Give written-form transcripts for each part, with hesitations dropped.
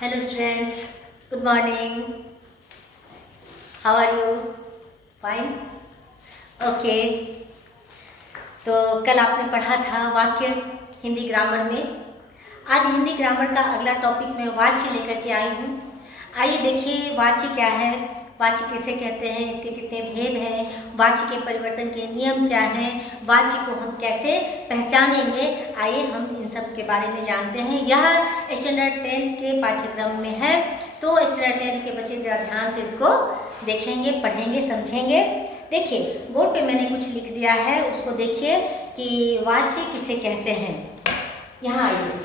Hello students, good morning. How are you? Fine? Okay. तो कल आपने पढ़ा था वाक्य हिंदी ग्रामर में। आज हिंदी ग्रामर का अगला टॉपिक मैं वाच्य लेकर के आई हूँ। आइए देखिए वाच्य क्या है, वाच्य किसे कहते हैं, इसके कितने भेद हैं, वाच्य के परिवर्तन के नियम क्या हैं, वाच्य को हम कैसे पहचानेंगे। आइए हम इन सब के बारे में जानते हैं। यह स्टैंडर्ड 10th के पाठ्यक्रम में है, तो स्टैंडर्ड 10th के बच्चे जरा ध्यान से इसको देखेंगे, पढ़ेंगे, समझेंगे। देखिए बोर्ड पे मैंने कुछ लिख दिया है, उसको देखिए कि वाच्य किसे कहते हैं। यहाँ आइए,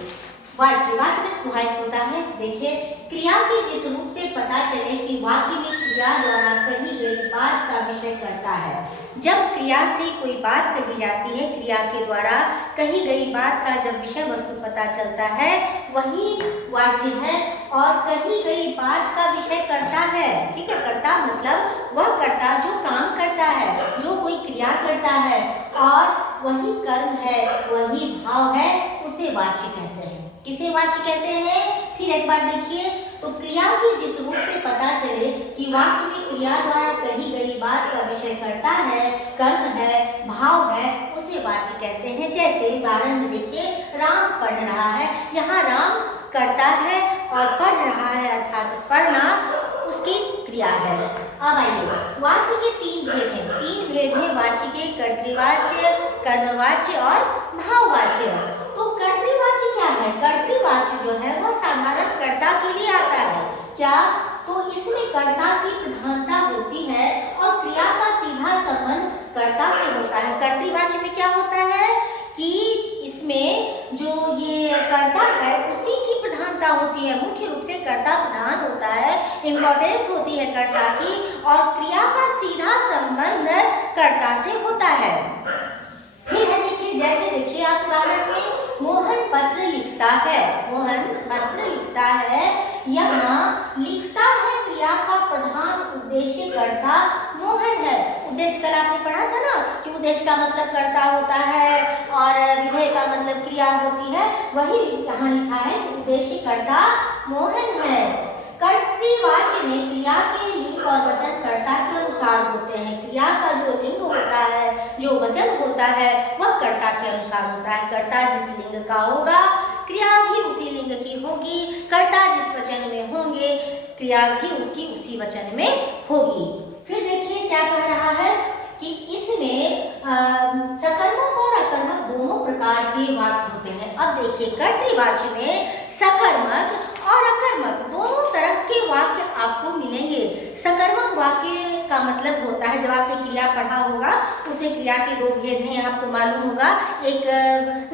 वाच्य मीन्स वॉइस होता है। देखिए क्रिया के जिस रूप से पता चले कि वाक्य में क्रिया द्वारा कही गई बात का विषय करता है। जब क्रिया से कोई बात कही जाती है, क्रिया के द्वारा कही गई बात का जब विषय वस्तु पता चलता है वही वाच्य है। और कही गई बात का विषय करता है, ठीक है। कर्ता मतलब वह कर्ता जो काम करता है, जो कोई क्रिया करता है और वही कर्म है, वही भाव है, उसे वाच्य कहते हैं। किसे वाच्य कहते हैं? फिर एक बार देखिए, तो क्रिया के जिस रूप से पता चले कि वाक्य में क्रिया द्वारा कही गई बात का विषय करता है, कर्म है, भाव है, उसे वाच्य कहते हैं। जैसे उदाहरण में देखिए, राम पढ़ रहा है, यहाँ राम करता है और पढ़ रहा है अर्थात पढ़ना उसकी क्रिया है। अब आइए, वाच्य के तीन भेद हैं। तीन भेद हैं वाच्य के, कर्तृवाच्य, कर्मवाच्य और भाववाच्य। तो कर्तृवाच्य क्या है? कर्तृवाच्य जो है वह साधारण कर्ता के लिए आता है। क्या? तो इसमें कर्ता की प्रधानता होती है और क्रिया का सीधा संबंध कर्ता से होता है। कर्तृवाच्य में क्या होता है कि इसमें जो ये कर्ता है उसी की प्रधानता होती है, मुख्य रूप से कर्ता प्रधान होता है, इंपॉर्टेंस होती है कर्ता की, और क्रिया का सीधा संबंध कर्ता से होता है। फिर है देखिए, जैसे देखिए आप उदाहरण में, मोहन पत्र लिखता है, मोहन पत्र लिखता है, यहाँ लिखता है क्रिया का प्रधान उद्देश्य कर्ता मोहन है। उद्देश्य कल आपने पढ़ा था ना कि उद्देश्य का मतलब कर्ता होता है और विधेय का मतलब क्रिया होती है, वही यहाँ लिखा है कि उद्देश्य कर्ता मोहन है। कर्तृवाच्य में क्रिया के लिंग और वचन कर्ता के अनुसार होते हैं। क्रिया का जो लिंग होता है, जो वचन होता है, वह कर्ता के अनुसार होता है। कर्ता जिस लिंग का होगा क्रिया भी उसी लिंग की होगी, कर्ता जिस वचन में होंगे क्रिया भी उसकी उसी वचन में होगी। फिर देखिए क्या कह रहा है कि इसमें सकर्मक और अकर्मक दोनों प्रकार के वाक्य होते हैं। अब देखिए कर्तृवाच्य में सकर्मक और अकर्मक दोनों तरह के वाक्य आपको मिलेंगे। सकर्मक वाक्य का मतलब होता है, जब आपने क्रिया पढ़ा होगा उसमें क्रिया के दो भेद हैं, आपको मालूम होगा। एक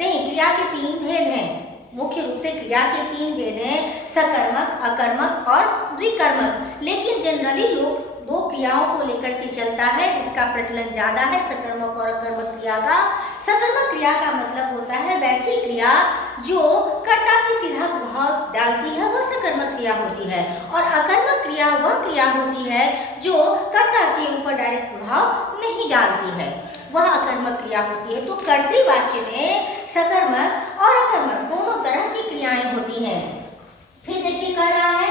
नहीं, क्रिया के तीन भेद हैं, मुख्य रूप से क्रिया के तीन भेद हैं, सकर्मक, अकर्मक और द्विकर्मक। लेकिन जनरली लोग दो क्रियाओं को लेकर के चलता है, इसका प्रचलन ज्यादा है सकर्मक और अकर्मक क्रिया का। सकर्मक क्रिया का मतलब होता है वैसी क्रिया जो कर्ता पे सीधा प्रभाव डालती है, वह सकर्मक क्रिया होती है। और अकर्मक क्रिया वह क्रिया होती है जो कर्ता के ऊपर डायरेक्ट प्रभाव नहीं डालती है, वह अकर्मक क्रिया होती है। तो कर्तृवाच्य में सकर्मक और अकर्मक दोनों तरह की क्रियाएं होती हैं। फिर देखिए कह रहा है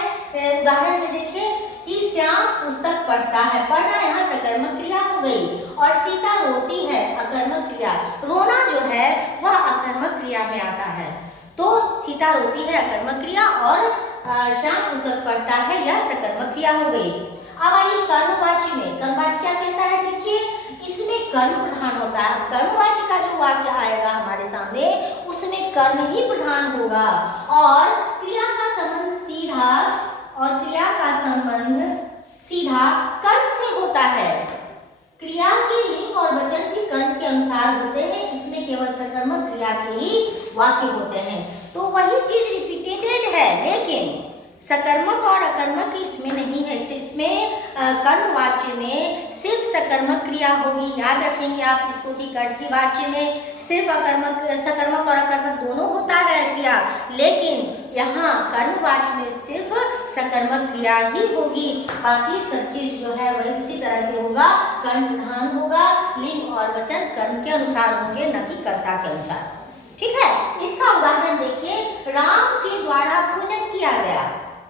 उदाहरण में देखिए कि श्याम पुस्तक पढ़ता है, पढ़ना यहाँ सकर्मक क्रिया हो गई, और सीता रोती है अकर्मक क्रिया। रोना जो है वह अकर्मक क्रिया में आता है। तो सीता रोती है अकर्मक क्रिया और श्याम पुस्तक पढ़ता है, यह सकर्मक क्रिया हो गई। अब आइए कर्मवाच्य में, कर्मवाच्य क्या कहता है? देखिए इसमें कर्म प्रधान होता है। कर्मवाच्य का जो वाक्य आएगा हमारे सामने उसमें कर्म ही प्रधान होगा और क्रिया का संबंध सीधा कर्म से होता है। क्रिया के लिंग और वचन भी कर्म के अनुसार होते हैं, इसमें केवल सकर्मक क्रिया के ही वाक्य होते हैं। तो वही चीज रिपीटेड है, लेकिन सकर्मक और अकर्मक इसमें नहीं है। इसमें कर्मवाच्य में सिर्फ सकर्मक क्रिया होगी। याद रखेंगे आप इसको कि कर्तृवाच्य में सिर्फ सकर्मक और अकर्मक दोनों होता है क्रिया, लेकिन यहाँ कर्मवाच्य में सिर्फ सकर्मक क्रिया ही होगी। बाकी सब चीज जो है वही उसी तरह से होगा, कर्म प्रधान होगा, लिंग और वचन कर्म के अनुसार होंगे, न कि कर्ता के अनुसार। ठीक है, इसका उदाहरण देखिए, राम के द्वारा भोजन किया गया।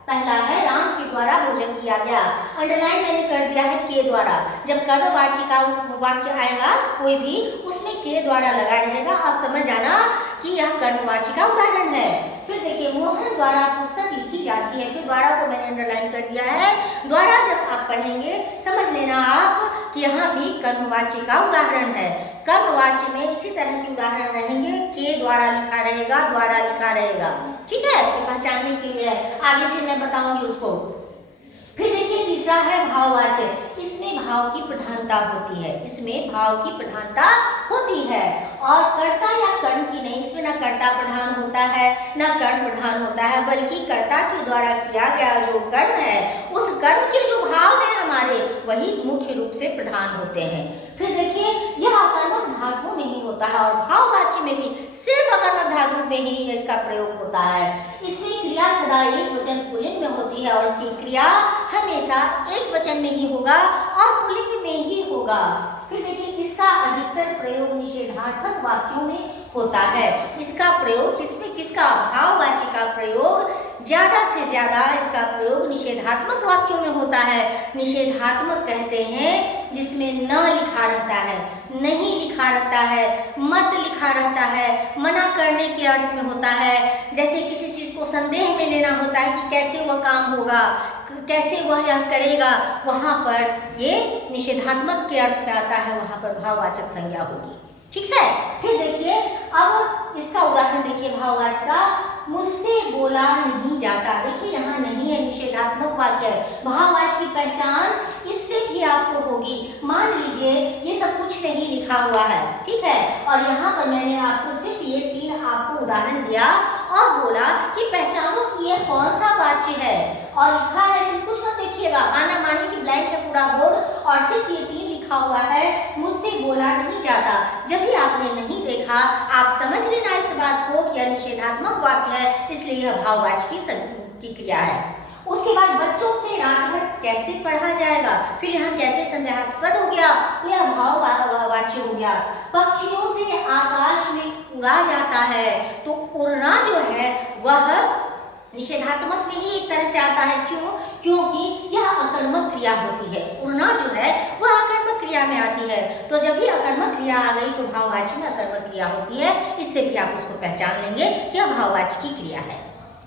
पहला है राम के द्वारा भोजन किया गया। अंडरलाइन मैंने कर दिया है के द्वारा। जब कर्मवाची का वाक्य आएगा कोई भी, उसमें के द्वारा लगा रहेगा। आप समझ जाना कि यह कर्मवाची का उदाहरण है। फिर देखिए, मोहन द्वारा पुस्तक लिखी जाती है। फिर द्वारा को मैंने अंडरलाइन कर दिया है। द्वारा जब आप पढ़ेंगे समझ लेना आप कि यहाँ भी कर्मवाची का उदाहरण है। कर्मवाची में इसी तरह के उदाहरण रहेंगे, के द्वारा लिखा रहेगा, द्वारा लिखा रहेगा। ठीक है, तो पहचानने के लिए आगे फिर मैं बताऊंगी उसको। फिर देखिए, तीसरा है भाववाच्य। इसमें भाव की प्रधानता होती है। इसमें भाव की प्रधानता होती है और कर्ता या कर्म की नहीं। इसमें ना कर्ता प्रधान होता है ना कर्म प्रधान होता है, बल्कि कर्ता के द्वारा किया गया जो कर्म है, उस कर्म के जो भाव हैं हमारे, वही मुख्य रूप से प्रधान होते हैं। फिर देखिए, यह अकर्मक धातु में ही होता है और भाववाच्य में भी सिर्फ अकर्मक धातु में ही इसका प्रयोग होता है। इसमें क्रिया सदा एक वचन पुल्लिंग में होती है और उसकी क्रिया हमेशा एक वचन में ही होगा और पुल्लिंग में ही होगा। फिर देखिए, इसका अधिकतर प्रयोग निषेधार्थक वाक्यों में होता है। इसका प्रयोग किसमें, किसका, भाववाची का प्रयोग ज्यादा से ज्यादा इसका प्रयोग निषेधात्मक वाक्यों में होता है। निषेधात्मक कहते हैं जिसमें न लिखा रहता है, नहीं लिखा रहता है, मत लिखा रहता है, मना करने के अर्थ में होता है। जैसे किसी चीज को संदेह में लेना होता है कि कैसे वह काम होगा, कैसे वह यह करेगा, वहां पर ये निषेधात्मक के अर्थ में आता है, वहां पर भाववाचक संज्ञा होगी। ठीक है। फिर देखिए, अब इसका उदाहरण देखिए भाववाचक का, मुझसे बोला नहीं जाता। देखिए यहाँ नहीं है, निषेधात्मक वाक्य है। भाववाचक की पहचान इससे भी आपको होगी। मान लीजिए ये सब कुछ नहीं लिखा हुआ है, ठीक है, और यहाँ पर मैंने आपको सिर्फ ये 3 आपको उदाहरण दिया और बोला कि पहचानो कि ये कौन सा वाच्य है, और लिखा है सिर्फ कुछ मत देखिएगा, माना मानिए कि ब्लैंक है पूरा बोर्ड और सिर्फ ये 3 लिखा हुआ है, मुझसे बोला नहीं जाता। जब भी आपने नहीं देखा, आप समझ लेना इस बात को कि यह निषेधात्मक वाक्य है, इसलिए यह भाववाचक की क्रिया है। उसके बाद बच्चों से रात भर कैसे पढ़ा जाएगा, फिर यहाँ कैसे संदेहास्पद हो गया, तो यह भाववाच्य हो गया। पक्षियों से आकाश में उड़ा जाता है, तो उड़ना जो है वह निषेधात्मक में ही एक तरह से आता है। क्यों? क्योंकि यह अकर्मक क्रिया होती है। उड़ना जो है वह अकर्मक क्रिया में आती है। तो जब भी अकर्मक क्रिया आ गई तो भाववाचक में अकर्मक क्रिया होती है। इससे भी आप उसको पहचान लेंगे कि यह भाववाचक की क्रिया है।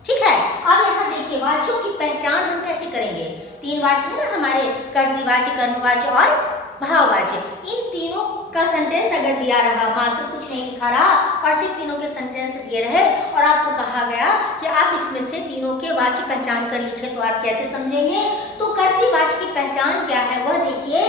ठीक है। अब यहाँ देखिए, वाच्यों की पहचान हम कैसे करेंगे। 3 वाच्य है ना हमारे, कर्तृवाच्य, कर्मवाच्य और भाववाच्य। इन तीनों का सेंटेंस अगर दिया रहा, मात्र कुछ नहीं लिखा रहा और सिर्फ तीनों के सेंटेंस दिए रहे और आपको कहा गया कि आप इसमें से तीनों के वाच्य पहचान कर लिखे, तो आप कैसे समझेंगे। तो कर्तृवाच्य की पहचान क्या है वह देखिए।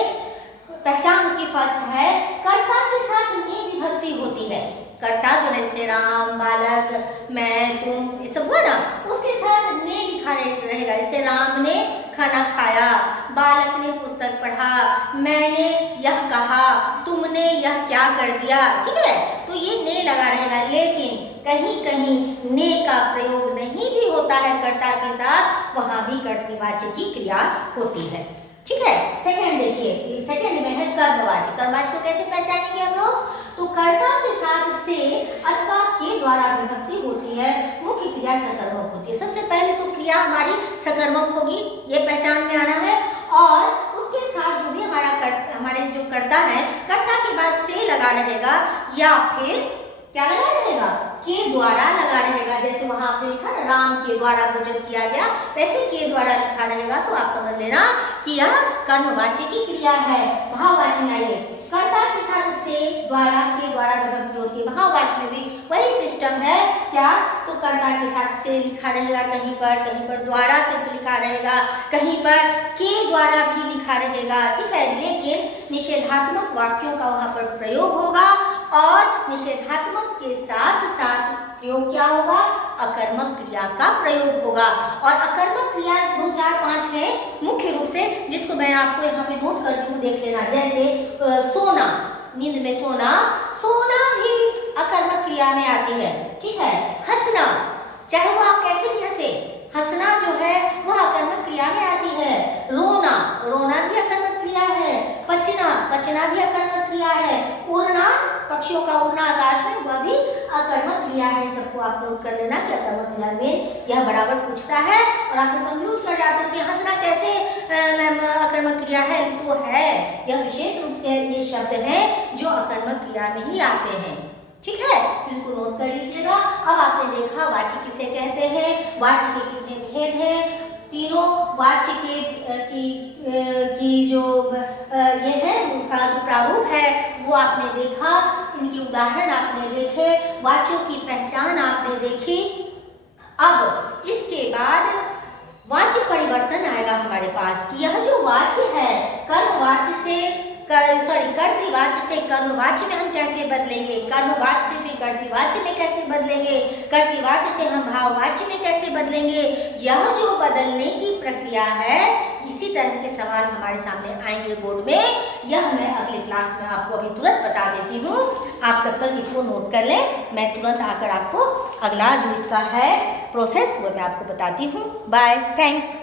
पहचान उसकी फर्स्ट है, कर्ता के साथ ने विभक्ति होती है। कर्ता जो है जैसे राम, बालक, मैं, तुम, ये सब हुआ ना, उसके साथ ने लिखा रहेगा। जैसे राम ने खाना खाया, बालक ने पुस्तक पढ़ा, मैंने यह कहा, तुमने यह क्या कर दिया। ठीक है, तो ये ने लगा रहेगा। लेकिन कहीं कहीं ने का प्रयोग नहीं भी होता है कर्ता के साथ, वहां भी कर्तृवाच्य की क्रिया होती है। ठीक है। सेकंड देखिए, सेकंड में है कर्मवाच्य। कर्मवाच्य को कैसे पहचानेंगे हम लोग, तो कर्ता के साथ से अथवा के द्वारा विभक्ति होती है, मुख्य क्रिया सकर्मक होती है। सबसे पहले तो क्रिया हमारी सकर्मक होगी, ये पहचान में आना है, और उसके साथ जो भी हमारे जो कर्ता है, कर्ता के बाद से लगा रहेगा या फिर क्या लगा रहेगा, के द्वारा लगा रहेगा। जैसे वहां आपने लिखा ना, राम के द्वारा भोजन किया गया, वैसे के द्वारा लिखा रहेगा। तो आप समझ लेना कि यह कर्मवाच्य की क्रिया है। भाववाच्य में आइए, कर्ता के साथ से, द्वारा, के द्वारा विभक्ति होती है। भाववाच्य में भी वही सिस्टम है। क्या? तो कर्ता के साथ से लिखा रहेगा कहीं पर द्वारा सिर्फ लिखा रहेगा, कहीं पर के द्वारा भी लिखा रहेगा। ठीक है, लेकिन निषेधात्मक वाक्यों का वहां पर प्रयोग होगा और निषेधात्मक के साथ साथ प्रयोग क्या होगा, अकर्मक क्रिया का प्रयोग होगा। और अकर्मक क्रिया 2, 4, 5 है मुख्य रूप से, जिसको मैं आपको यहाँ पे नोट करती हूँ, देख लेना। जैसे सोना, नींद में सोना, सोना भी अकर्मक क्रिया में आती है। ठीक है। हंसना, चाहे वो आप कैसे भी हंसे, हंसना जो है वह अकर्मक क्रिया में आती है। रोना, रोना भी अकर्मक क्रिया है। पचना, पचना भी अकर्मक क्रिया है। उड़ना, पक्षियों का उड़ना आकाश में, वह भी अकर्मक क्रिया है। सबको आप नोट कर लेना कि अकर्मक क्रिया में यह बराबर पूछता है और आपको कंफ्यूज कर जाते हो कि हंसना कैसे मैम अकर्मक क्रिया है। तो है, यह विशेष रूप से ये शब्द हैं जो अकर्मक क्रिया में ही आते हैं। ठीक है, इसको नोट कर लीजिएगा। अब आपने देखा वाच्य किसे कहते हैं, वाच्य के कितने भेद हैं, तीनों वाच्य की जो ये है उसका जो प्रारूप है वो आपने देखा, इनके उदाहरण आपने देखे, वाच्यों की पहचान आपने देखी। अब इसके बाद वाच्य परिवर्तन आएगा हमारे पास कि यह जो वाच्य है कर्मवाच्य से कर्तृवाच्य से कर्मवाच्य में हम कैसे बदलेंगे, कर्मवाच्य से फिर कर्तृवाच्य में कैसे बदलेंगे, कर्तृवाच्य से हम भाववाच्य में कैसे बदलेंगे। यह जो बदलने की प्रक्रिया है, इसी तरह के सवाल हमारे सामने आएंगे बोर्ड में। यह मैं अगले क्लास में आपको अभी तुरंत बता देती हूँ, आप तब तक इसको नोट कर लें। मैं तुरंत आकर आपको अगला जो इसका है प्रोसेस वो मैं आपको बताती हूँ। Bye, thanks.